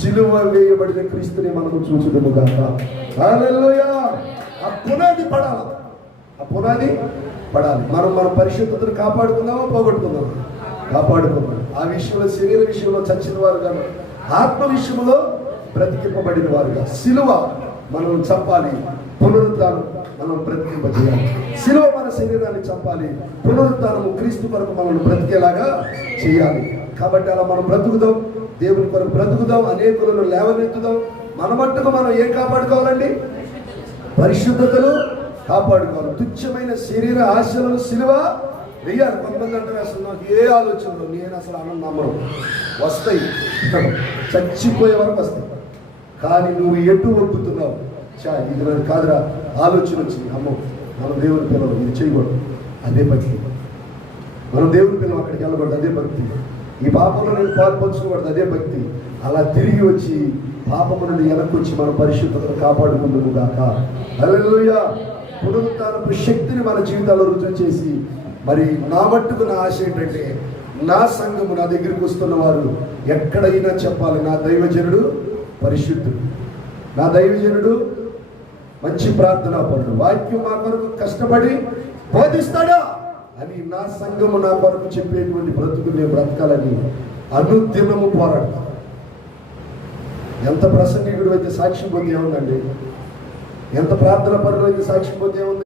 సిలువ వేయబడిన క్రీస్తుని మనము చూచుదుము గాక. హల్లెలూయా. ఆ పునాది పడాలి, ఆ పునాది పడాలి. మనం మన పరిశుద్ధతను కాపాడుకుందామా పోగొట్టుకుందామా? కాపాడుకుందాం. ఆ విషయంలో, శరీర విషయంలో చచ్చిన వారుగా, ఆత్మ విషయంలో బ్రతికింపబడిన వారుగా. సిలువ మనం చంపాలి, పునరుద్ధానం మనం బ్రతికింపజేయాలి. సిలువ మన శరీరాన్ని చంపాలి, పునరుద్ధానము క్రీస్తు కొరకు మనం బ్రతికేలాగా చేయాలి. కాబట్టి అలా మనం బ్రతుకుదాం, దేవుని కొరకు బ్రతుకుదాం, అనేకులను లేవనెత్తుదాం. మన మట్టుకు మనం ఏం కాపాడుకోవాలండి? పరిశుద్ధతను కాపాడుకోవాలి. తుచ్చమైన శరీర ఆశలను సిలువ వెయ్యాలి. కొంతమంది అంటే అసలు నాకు ఏ ఆలోచనలు, నేను అసలు నమ్మను, వస్తాయి, చచ్చిపోయే వరకు వస్తాయి. కానీ నువ్వు ఎటు ఒప్పుతున్నావు? ఇది నాకు కాదురా, ఆలోచన వచ్చింది, అమ్మో మనం దేవుని పిల్లలు, ఇది చేయకూడదు, అదే భక్తి. మనం దేవుని పిల్లలు, అక్కడికి వెళ్ళకూడదు, అదే భక్తి. ఈ పాపంలో నేను పాల్పంచుకోకూడదు, అదే భక్తి. అలా తిరిగి వచ్చి పాపము నుండి వెనక్కి వచ్చి మన పరిశుద్ధతను కాపాడుకుందుము గాక. హల్లెలూయా. పునరుద్ధానపు శక్తిని మన జీవితాల్లో రుజువు చేసి, మరి నా మట్టుకు నా ఆశ ఏంటంటే, నా సంఘము, నా దగ్గరికి వస్తున్న వారు ఎక్కడైనా చెప్పాలి, నా దైవజనుడు పరిశుద్ధుడు, నా దైవజనుడు మంచి ప్రార్థనా పరుడు, వాక్యం మా కొరకు కష్టపడి బోధిస్తాడా అని నా సంఘము నా కొరకు చెప్పేటువంటి బ్రతుకు నేను బ్రతకాలని అనుదినము పోరాడతాను. ఎంత ప్రసంగికుడు అయితే సాక్ష్యం పొంది ఏముందండి? ఎంత ప్రార్థన పరుడు అయితే సాక్ష్యం పొంది ఏముంది?